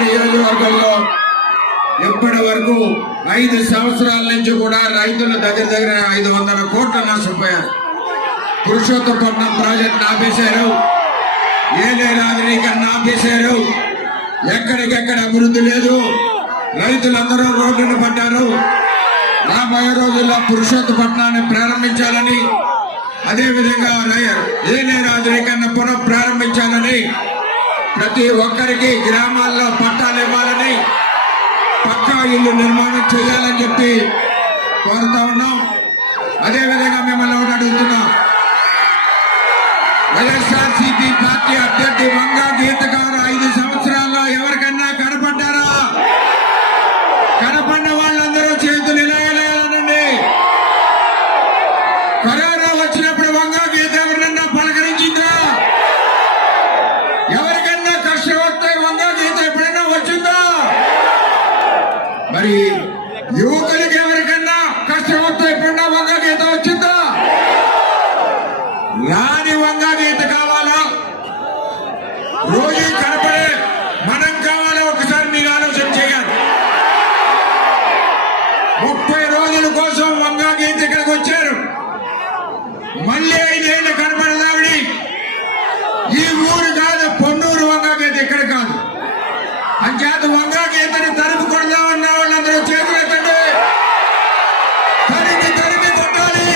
నియోజకవర్గంలో ఇప్పటి వరకు 5 సంవత్సరాల నుంచి కూడా రైతులు దగ్గర 500 కోట్ల నష్టపోయారు. పురుషోత్తపట్నం ప్రాజెక్ట్ ఆపేశారు, ఏలేరాజరీకరణ ఆపేశారు, ఎక్కడికెక్కడ అభివృద్ధి లేదు, రైతులందరూ రోడ్డును పడ్డారు. రాబోయే రోజుల్లో పురుషోత్తపట్నాన్ని ప్రారంభించాలని, అదేవిధంగా ఏలేరాజరీకరణ పునః ప్రారంభించాలని, ప్రతి ఒక్కరికి గ్రామాల్లో పట్టాలు ఇవ్వాలని, పక్కా ఇల్లు నిర్మాణం చేయాలని చెప్పి కోరుతా ఉన్నాం. అదేవిధంగా మిమ్మల్ని ఒకటి అడుగుతున్నాం, వైఎస్ఆర్సీపీ పార్టీ అభ్యర్థి వంగా గీత గారు 5 సంవత్సరాల్లో ఎవరికన్నా కనపడ్డారా? కనపడిన వాళ్ళందరూ చేతులు ఇలాగలేనండి. కరోనా వచ్చినప్పుడు వంగా గీత ఎవరినన్నా పలకరించిందా? ఎవరికన్నా కష్టం వస్తే వంగా గీత ఎప్పుడైనా వచ్చిందా? మరి యువకులకి ఎవరికన్నా కష్టం వస్తే ఎప్పుడన్నా వంగా గీత వచ్చిందా? రాని వంగా గీత కావాలా? రోజు కనపడే మనం కావాలా? ఒకసారి మీరు ఆలోచన చేయాలి. 30 రోజుల కోసం వంగా గీత ఇక్కడికి వచ్చారు. మళ్ళీ 5 ఏళ్ళు కనపడదావిడి. ఈ ఊరు కాదు, పొన్నూరు వంగా గీత ఇక్కడ కాదు. అంచేత వంగా గీతని తరుపు కొడదామన్న వాళ్ళందరూ చేతులు ఎత్తండి. తరిమి కొట్టాలి.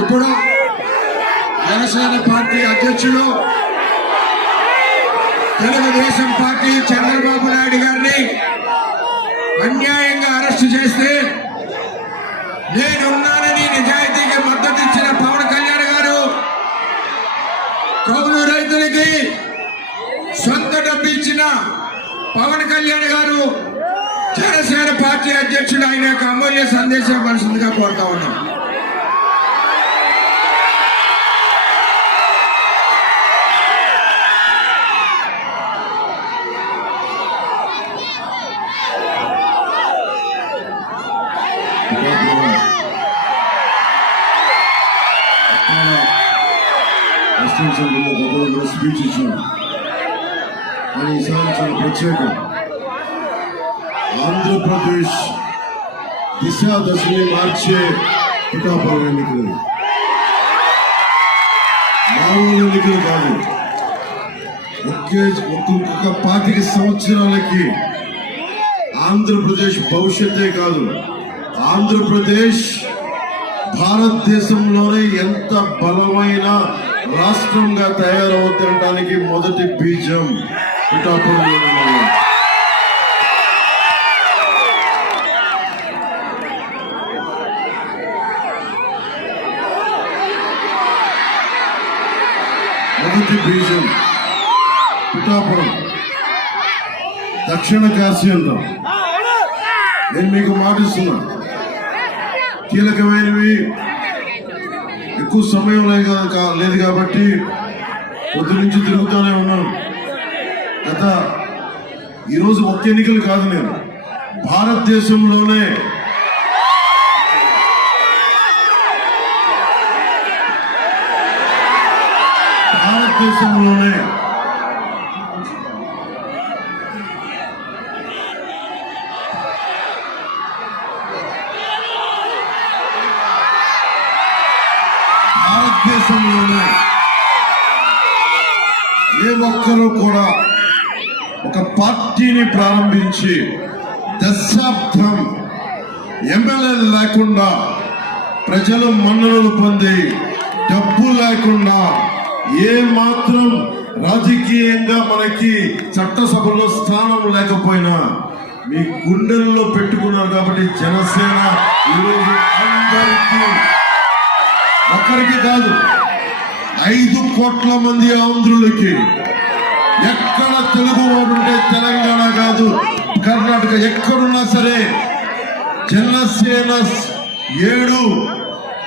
ఇప్పుడు జనసేన పార్టీ అధ్యక్షులు, తెలుగుదేశం పార్టీ చంద్రబాబు నాయుడు గారిని అన్యాయంగా అరెస్టు చేస్తే నేనున్నానని నిజాయితీకి మద్దతు ఇచ్చిన పవన్ కళ్యాణ్ గారు, కౌలు రైతులకి సొంత డబ్బు ఇచ్చిన పవన్ కళ్యాణ్ గారు, జనసేన పార్టీ అధ్యక్షుడు ఆయన యొక్క అమూల్య సందేశం మనసుగా కోరుతా ఉన్నాం. స్పీచ్ ఇచ్చాను కానీ ఈసారి చాలా ప్రత్యేకం. ఆంధ్రప్రదేశ్ దశని మార్చే పిఠాపురం ఎన్నికలు, మామూలు ఎన్నికలు కాదు. ఒక్కొక్క 25 సంవత్సరాలకి ఆంధ్రప్రదేశ్ భవిష్యత్తే కాదు, ఆంధ్రప్రదేశ్ భారతదేశంలోనే ఎంత బలమైన రాష్ట్రంగా తయారవుతుండటానికి మొదటి బీజం పిఠాపురంలో. మొదటి బీజం పిఠాపురం, దక్షిణ కాశీ అంటాం. నేను మీకు మాటిస్తున్నా, కీలకమైనవి ఎక్కువ సమయం లేదు కాబట్టి పొద్దు నుంచి తిరుగుతూనే ఉన్నాను. ఈరోజు ఒక్క ఎన్నికలు కాదు, నేను భారతదేశంలోనే ఏ ఒక్కరూ కూడా ఒక పార్టీని ప్రారంభించి దశాబ్దం ఎమ్మెల్యేలు లేకుండా, ప్రజలు మన్ననలు పొంది, డబ్బు లేకుండా, ఏ మాత్రం రాజకీయంగా మనకి చట్టసభలో స్థానం లేకపోయినా మీ గుండెల్లో పెట్టుకున్నారు. కాబట్టి జనసేన ఈరోజు అందరికీ, ఒకరికి కాదు 5 కోట్ల మంది ఆంధ్రులకి, ఎక్కడ తెలుగు వాడు ఉంటే తెలంగాణ కాదు కర్ణాటక ఎక్కడున్నా సరే జనసేన 7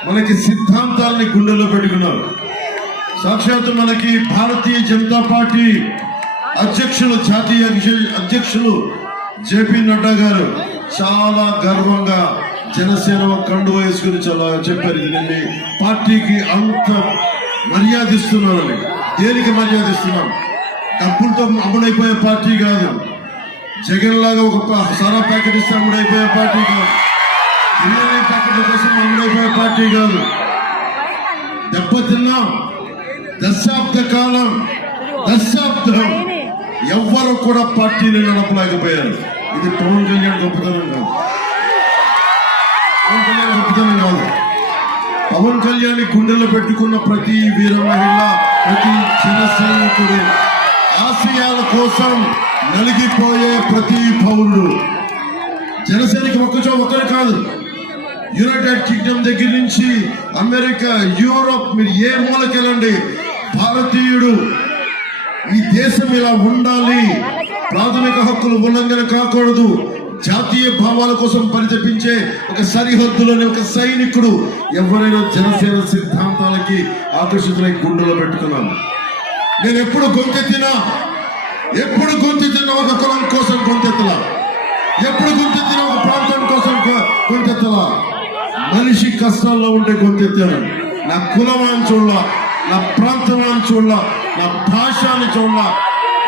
మనకి సిద్ధాంతాలని గుండెల్లో పెట్టుకున్నారు. సాక్షాత్ మనకి భారతీయ జనతా పార్టీ అధ్యక్షులు, జాతీయ అధ్యక్షులు జేపీ నడ్డా గారు చాలా గర్వంగా జనసేన కండువా వేసుకుని చాలా చెప్పారు. దీన్ని పార్టీకి అంత మర్యాదిస్తున్నానని. దేనికి మర్యాదిస్తున్నాం? డబ్బులతో అమ్ముడైపోయే పార్టీ కాదు. జగన్ లాగా ఒక సారా ప్యాకెట్ ఇస్తే అమ్ముడైపోయే పార్టీ కాదు. బిర్యానీ ప్యాకెట్ల కోసం అమ్ముడైపోయే పార్టీ కాదు. దెబ్బతిన్నాం. దశాబ్ద కాలం, దశాబ్దం ఎవ్వరు కూడా పార్టీని నడపలేకపోయారు. ఇది పవన్ కళ్యాణ్ గొప్పతనం కాదు. పవన్ కళ్యాణ్ గొప్పతనం కాదు. పవన్ కళ్యాణ్ గుండెలో పెట్టుకున్న ప్రతి వీర మహిళ, ప్రతి జన సైనికుడు, ఆశయాల కోసం నలిగిపోయే ప్రతి పౌరుడు. జనసేనకి ఒకరు కాదు. యునైటెడ్ కింగ్డమ్ దగ్గర నుంచి అమెరికా, యూరోప్, మీరు ఏ మూలకెళ్ళండి, భారతీయుడు ఈ దేశం ఇలా ఉండాలి, ప్రాథమిక హక్కులు ఉల్లంఘన కాకూడదు, జాతీయ భావాల కోసం పరితపించే ఒక సరిహద్దులోని ఒక సైనికుడు ఎవరైనా జనసేన సిద్ధాంతాలకి ఆకర్షితులై గుండెలో పెట్టుకున్నాను. నేను ఎప్పుడు గొంతెత్తినా ఒక కులం కోసం గొంతెత్తలా, ఎప్పుడు గొంతెత్తినా ఒక ప్రాంతం కోసం గొంతెత్తలా. మనిషి కష్టాల్లో ఉంటే గొంతెత్తాను. నా కులమాన్ని చూడలా, నా ప్రాంతమాన్ని చూడలా, నా భాషని చూడలా,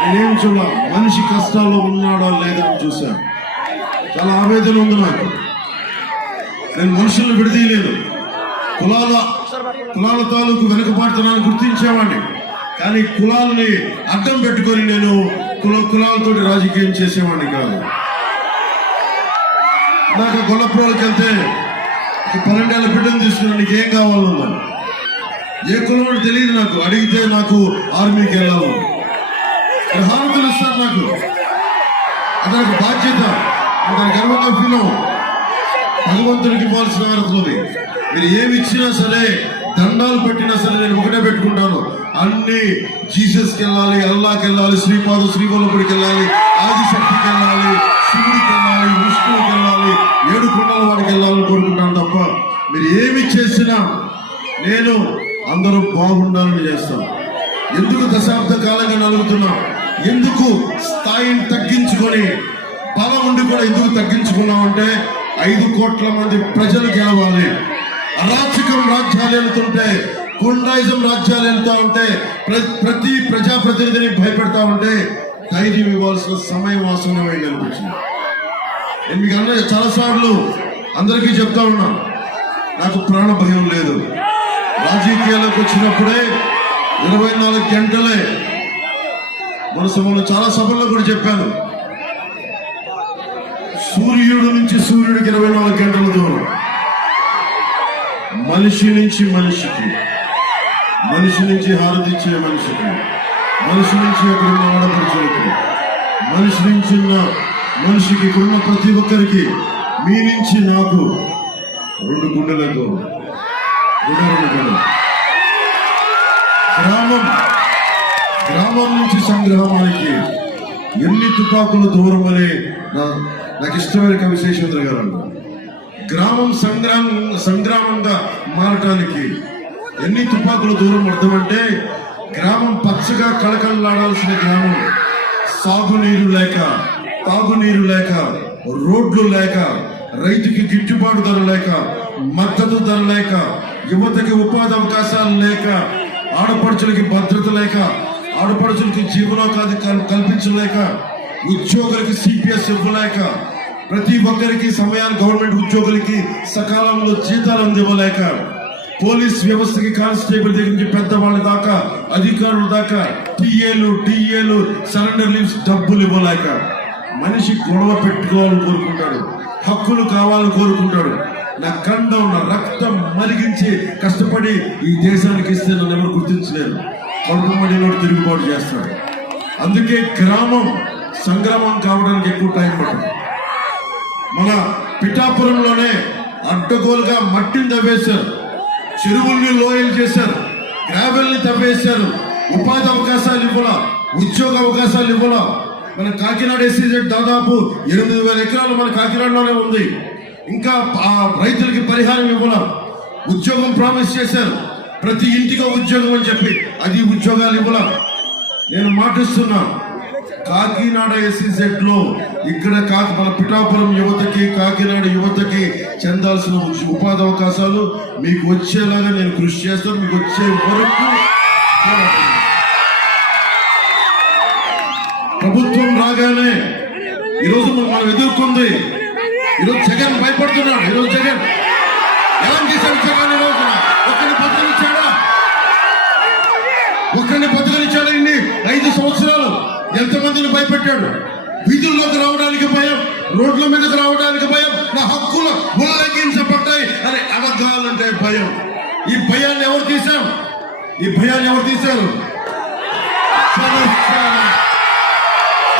నేనేం చూడలా. మనిషి కష్టాల్లో ఉన్నాడా లేదని చూశాను. చాలా ఆవేదన ఉంది నాకు. నేను మనుషులను విడదీయలేదు. కులాల తాలూకు వెనుకబాటుతనాన్ని గుర్తించేవాడిని. కానీ కులాలని అడ్డం పెట్టుకొని నేను కులాలతో రాజకీయం చేసేవాడిని కాదు. నాకు గొల్లపురాలకు వెళ్తే 12 ఏళ్ళ బిడ్డను తీసుకుని నీకు ఏం కావాలన్నా, ఏ కులం తెలియదు నాకు. అడిగితే నాకు ఆర్మీకి వెళ్ళాలి, హారతులు ఇస్తారు నాకు. అదొక బాధ్యత, దానికి గర్వంగా ఫీల్ అవ్వం. భగవంతుడికి ఇవ్వాల్సిన హారతులు మీరు ఏమి ఇచ్చినా సరే, దండాలు పెట్టినా సరే నేను ఒకటే పెట్టుకుంటాను. అన్ని జీసస్కి వెళ్ళాలి, అల్లాకి వెళ్ళాలి, శ్రీవల్లభుడికి వెళ్ళాలి, ఆదిశక్తికి వెళ్ళాలి, శివుడికి వెళ్ళాలి, విష్ణువుకి వెళ్ళాలి, 7 కొండల వాడికి వెళ్ళాలని కోరుకుంటాను తప్ప మీరు ఏమి చేసినా నేను అందరూ బాగుండాలని చేస్తాను. ఎందుకు దశాబ్ద కాలంగా నలుగుతున్నాం? ఎందుకు స్థాయిని తగ్గించుకొని, బలం ఉండి కూడా ఎందుకు తగ్గించుకున్నాం అంటే 5 కోట్ల మంది ప్రజలు గెలవాలి. అరాచకం రాజ్యాలు వెళ్తుంటే, గుండాయిజం రాజ్యాలు వెళ్తా ఉంటే, ప్రతి ప్రజాప్రతినిధిని భయపెడతా ఉంటే ధైర్యం ఇవ్వాల్సిన సమయం ఆసన్నమైంది అనిపించింది. నేను మీకు అన్న చాలాసార్లు అందరికీ చెప్తా ఉన్నా, నాకు ప్రాణ భయం లేదు. రాజకీయాలకు వచ్చినప్పుడే 24 గంటలే. మన సభలో చాలా సభల్లో కూడా చెప్పాను, సూర్యుడు నుంచి సూర్యుడికి 24 గంటల దూరం. మనిషి నుంచి మనిషికి, మనిషి నుంచి హారతిచ్చే మనిషికి, మనిషి నుంచి అక్కడున్న ఆడపడుచులకి, మనిషి నుంచి మనిషికి, ఇక్కడున్న ప్రతి ఒక్కరికి, మీ నుంచి నాకు 2 గుండెలకు 2 గుండెలు. గ్రామం నుంచి సంగ్రామానికి ఎన్ని తుపాకుల దూరం అనే నాకు ఇష్టమైన కవి శేషేంద్ర గారు అంటారు. గ్రామం సంగ్రామంగా మారటానికి ఎన్ని తుపాకుల దూరం అర్థమంటే, గ్రామం పచ్చగా కళకళలాడాల్సిన గ్రామం సాగునీరు లేక, తాగునీరు లేక, రోడ్లు లేక, రైతుకి గిట్టుబాటు ధర లేక, మద్దతు ధర లేక, యువతకి ఉపాధి అవకాశాలు లేక, ఆడపడుచులకి భద్రత లేక, ఆడపడుచులకి జీవనోపాధి కల్పించలేక, ఉద్యోగులకి సిపిఎస్ ఇవ్వలేక, ప్రతి ఒక్కరికి సమయాన్ని గవర్నమెంట్ ఉద్యోగులకి సకాలంలో జీతాలు అందివ్వలేక, పోలీస్ వ్యవస్థకి కానిస్టేబుల్ దగ్గర నుంచి పెద్దవాళ్ళ దాకా, అధికారుల దాకా టీఏలు సరెండర్ లీవ్స్ డబ్బులు ఇవ్వలేక, మనిషి గొడవ పెట్టుకోవాలని కోరుకుంటాడు, హక్కులు కావాలని కోరుకుంటాడు. నా కండం, నా రక్తం మరిగించి కష్టపడి ఈ దేశానికి ఇస్తే నన్ను ఎవరు గుర్తించలేరు. కొడుకుమడిలో తిరుగుబాటు చేస్తాడు. అందుకే గ్రామం సంగ్రామం కావడానికి ఎక్కువ టైం పడుతుంది. మన పిఠాపురంలోనే అడ్డగోలుగా మట్టిని తవ్వేశారు, చెరువుల్ని లోయలు చేశారు, గ్రావెల్ని తవ్వేశారు. ఉపాధి అవకాశాలు ఇవ్వాల, ఉద్యోగ అవకాశాలు ఇవ్వాల. మన కాకినాడ ఎస్సీజెడ్ దాదాపు 8,000 ఎకరాలు మన కాకినాడలోనే ఉంది. ఇంకా రైతులకి పరిహారం ఇవ్వాల. ఉద్యోగం ప్రామిస్ చేశారు, ప్రతి ఇంటికి ఉద్యోగం అని చెప్పి, అది ఉద్యోగాలు ఇవ్వాల. నేను మాటిస్తున్నా, కాకినాడ ఎస్సీజెడ్ లో ఇక్కడ మన పిఠాపురం యువతకి, కాకినాడ యువతకి చెందాల్సిన ఉపాధి అవకాశాలు మీకు వచ్చేలాగా నేను కృషి చేస్తాను. మీకు వచ్చే వరకు ప్రభుత్వం రాగానే ఈరోజు మనం ఎదుర్కొంది. ఈరోజు జగన్ భయపడుతున్నాడు. ఈరోజు జగన్ ఎలా చేశాడు? జగన్ ఈరోజు ఒక్కరిని బతికించాడా? ఒక్కరిని బతికించాడా? ఇన్ని 5 సంవత్సరాలు ఎంతమందిని భయపెట్టాడు? వీధుల్లోకి రావడానికి భయం, రోడ్ల మీదకి రావడానికి భయం, నా హక్కులు ఉల్లంఘించబడ్డాయి అని అబద్ధాలంటే భయం. ఈ భయాన్ని ఎవరు తీశాం? ఈ భయాన్ని ఎవరు తీశారు?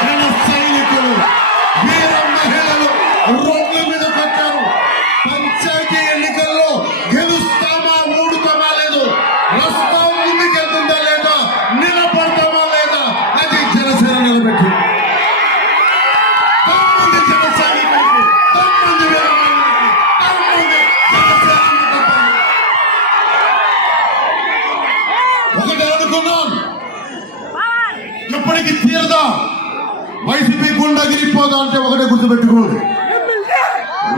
జన సైనికులు, వీర మహిళలు రోడ్ల మీద పెట్టారు. పంచాయతీ ఎన్నికల్లో గెలుస్తామా ఓడుతామా లేదు, రస్తా ముందుకెళ్తుందా లేదా, నిలబడతామా లేదా, అది జనసేన నిలబెట్టింది. తమ్ముంది జన సైనికులకు, తమ్ముంది వీర మహిళలకు, తమ్ముంది జనసేన నిలబెట్టింది. ఒకటే అనుకున్నాను, ఎప్పటికీ తీరదా వైసీపీ గుండాగిరిపోదా అంటే ఒకటే గుర్తుపెట్టుకోండి,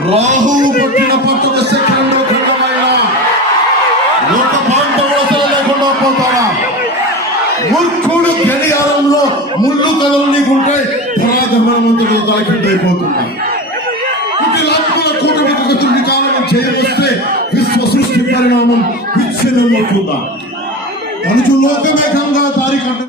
రాహువు పట్టిన పట్టుక సెకండ్ ఖండమైన ఒక పాంట వలసలు లేకుండా పోతారా? మూర్ఖుడు గడియారంలో ముళ్ళు కథలు నీకుంటే ధరాగమనమంతుడు తలకిందైపోతున్నా. కుటిలాత్మల కూటమికి తుది కాలం చేయవస్తే విశ్వ సృష్టి పరిణామం విచ్ఛిన్నమవుతుందా? తనుచు లోకమేకంగా దారి